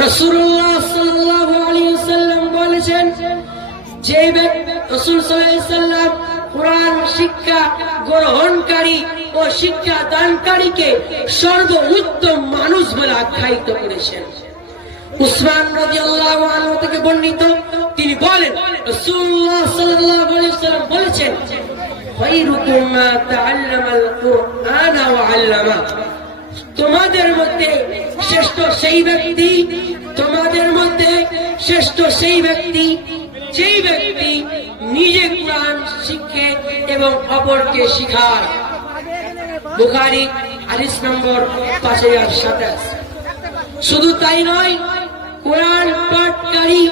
রাসূলুল্লাহ সাল্লাল্লাহু আলাইহি ওয়াসাল্লাম বলেছেন, যে রাসূল সাল্লাল্লাহু আলাইহি ওয়াসাল্লাম কুরআন শিক্ষা গ্রহণকারী ও শিক্ষা দানকারীকে সর্বোত্তম মানুষ বলে আখ্যায়িত করেছেন। উসমান রাদিয়াল্লাহু আনহু থেকে বর্ণিত, তিনি বলেন রাসূলুল্লাহ সাল্লাল্লাহু আলাইহি ওয়াসাল্লাম বলেছেন, খায়রুকুম মা তাআল্লামাল কুরআনা ওয়া আল্লামা। তোমাদের মধ্যে শ্রেষ্ঠ সেই ব্যক্তি, তোমাদের মধ্যে শ্রেষ্ঠ সেই ব্যক্তি যেই ব্যক্তি নিজে কুরআন শিখে এবং অপরকে শিখায়। বুখারী হাদিস নম্বর 5027। শুধু তাই নয়, কুরআন পাঠকারী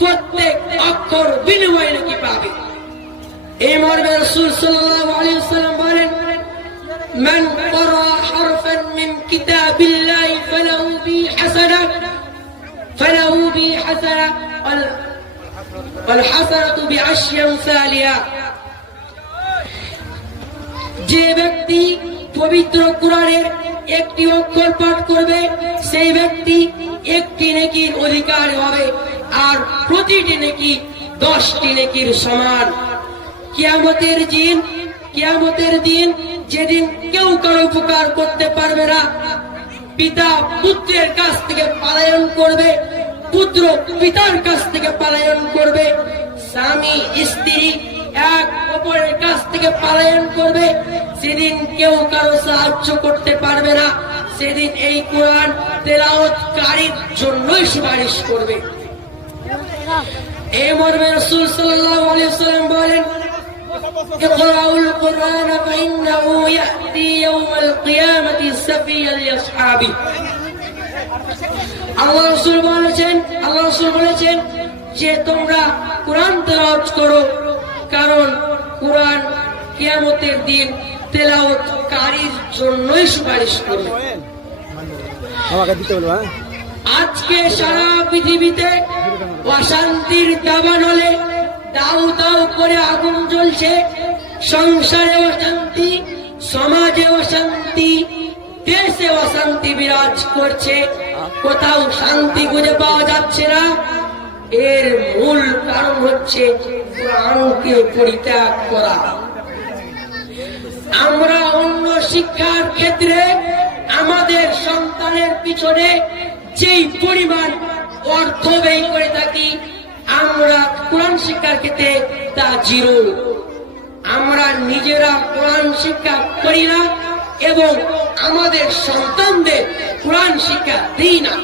প্রত্যেক অক্ষর বিনিময়ে নাকি পাবে। এই মর্মে রাসূল সাল্লাল্লাহু আলাইহি ওয়াসাল্লাম বলেন, মান ক্বারা হারফান মিন কিতাবিল্লাহি ফালাহু বি হাসানা ওয়াল হাসানাতু বিআশরি আমসালিহা। যে ব্যক্তি পবিত্র কুরআনের একটি অক্ষর পাঠ করবে, সেই ব্যক্তি একটি নেকির অধিকারী হবে, আর প্রতিটি নেকি 10টি নেকির সমান। কিয়ামতের দিন যেদিন কেউ কারো উপকার করতে পারবে না, পিতা পুত্রের কাছ থেকে পলায়ন করবে, পুত্র পিতার কাছ থেকে পলায়ন করবে, স্বামী স্ত্রী এক অপরের কাছ থেকে পলায়ন করবে, সেদিন কেউ কারো সাহায্য করতে পারবে না। সেদিন এই কুরআন তেলাওয়াতকারীর জন্যই সুপারিশ করবে। এই মর্মে রাসূল সাল্লাল্লাহু আলাইহি ওয়াসাল্লাম বলেন, ইকরাউল কুরআন ফাইন্নাহু ইয়াতি ইয়াউমাল কিয়ামাতি সাফিয়াল লিআসহাবি। আল্লাহ রাসূল বলেছেন যে তোমরা কুরআন তেলাওয়াত করো, কারণ কুরআন কিয়ামতের দিন তেলাওয়াতকারীর জন্যই সুপারিশ করবে। আজকে সারা পৃথিবীতে অশান্তির দাবানলে দাউ দাউ করে আগুন জ্বলছে। সংসারে অশান্তি, সমাজে অশান্তি, দেশে অশান্তি বিরাজ করছে। কোথাও শান্তি খুঁজে পাওয়া যাচ্ছে না। এর মূল কারণ হচ্ছে কুরআনকে পরিত্যাগ করা। আমরা অন্য শিক্ষার ক্ষেত্রে আমাদের সন্তানের পিছনে যেই পরিমাণ অর্থ ব্যয় করে থাকি, আমরা কুরআন শিক্ষার ক্ষেত্রে তা জিরো। আমরা নিজেরা কুরআন শিক্ষা করি না এবং আমাদের সন্তানদের কুরআন শিক্ষা দিই না।